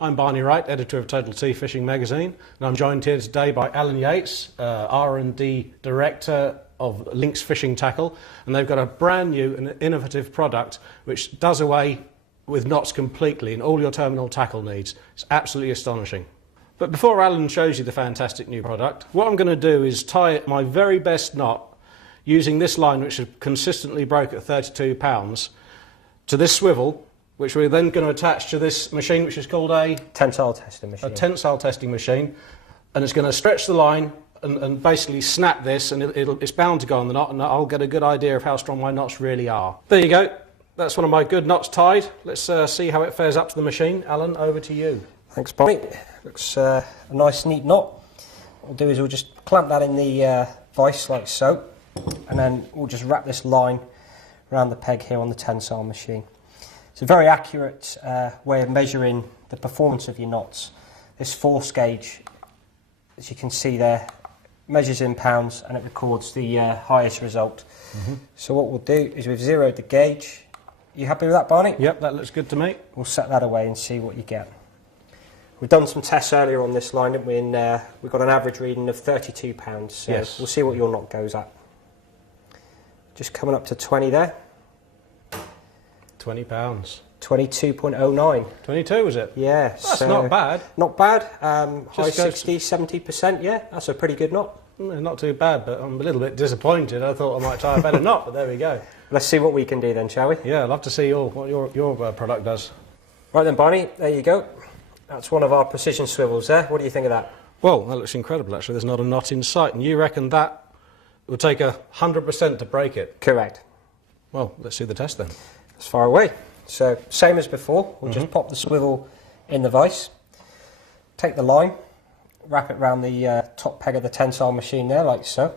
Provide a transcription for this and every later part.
I'm Barney Wright, editor of Total Sea Fishing Magazine, and I'm joined here today by Alan Yates, R&D Director of Lynx Fishing Tackle, and they've got a brand new and innovative product which does away with knots completely in all your terminal tackle needs. It's absolutely astonishing. But before Alan shows you the fantastic new product, what I'm going to do is tie my very best knot using this line, which consistently broke at 32 pounds, to this swivel, which we're then going to attach to this machine, which is called a tensile testing machine. A tensile testing machine, and it's going to stretch the line and basically snap this, and it's bound to go on the knot, and I'll get a good idea of how strong my knots really are. There you go. That's one of my good knots tied. Let's see how it fares up to the machine. Alan, over to you. Thanks, Barney. Looks a nice, neat knot. What we'll do is we'll just clamp that in the vise like so, and then we'll just wrap this line around the peg here on the tensile machine. It's a very accurate way of measuring the performance of your knots. This force gauge, as you can see there, measures in pounds and it records the highest result. So what we'll do is we've zeroed the gauge. You happy with that, Barney? Yep, that looks good to me. We'll set that away and see what you get. We've done some tests earlier on this line, didn't we? And we've got an average reading of 32 pounds. So yes. We'll see what your knot goes at. Just coming up to 20 there. 20 pounds. 22.09. 22 was it? Yeah. That's not bad. Not bad. High 60, 70%, yeah. That's a pretty good knot. Not too bad, but I'm a little bit disappointed. I thought I might try a better knot, but there we go. Let's see what we can do then, shall we? Yeah, I'd love to see what your product does. Right then, Barney, there you go. That's one of our precision swivels there. What do you think of that? Well, that looks incredible, actually. There's not a knot in sight, and you reckon that would take 100% to break it? Correct. Well, let's see the test then. As far away. So, same as before, we'll just pop the swivel in the vise, take the line, wrap it around the top peg of the tensile machine there, like so.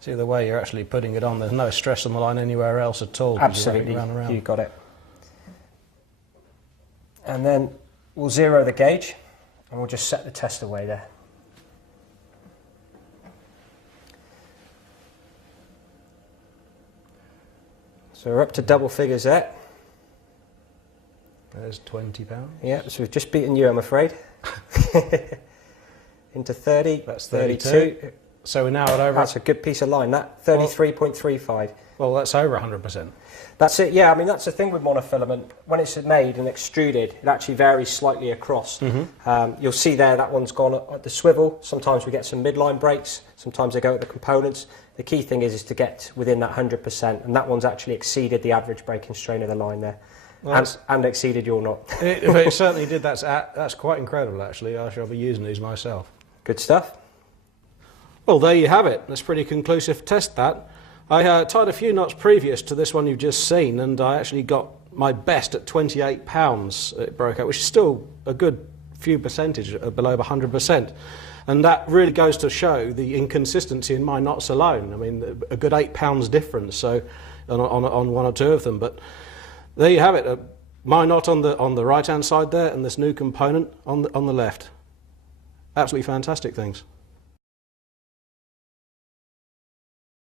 See the way you're actually putting it on, there's no stress on the line anywhere else at all. Absolutely, around. you got it. And then we'll zero the gauge, and we'll just set the test away there. So we're up to double figures there. There's 20 pounds. Yeah, so we've just beaten you, I'm afraid. Into 30. That's 32. So we're now at over... That's a good piece of line, that. 33.35. Well, that's over 100%. That's it, yeah. I mean, that's the thing with monofilament. When it's made and extruded, it actually varies slightly across. You'll see there that one's gone at the swivel. Sometimes we get some midline breaks. Sometimes they go at the components. The key thing is to get within that 100%, and that one's actually exceeded the average breaking strain of the line there. Well, and exceeded your knot. It certainly did. That's quite incredible, actually. I shall be using these myself. Good stuff. Well, there you have it. That's a pretty conclusive test, that. I tied a few knots previous to this one you've just seen, and I actually got my best at 28 pounds it broke out, which is still a good few percentage, below 100%. And that really goes to show the inconsistency in my knots alone. I mean, a good 8 pounds difference so on one or two of them. But there you have it. My knot on the right-hand side there, and this new component on the left. Absolutely fantastic things.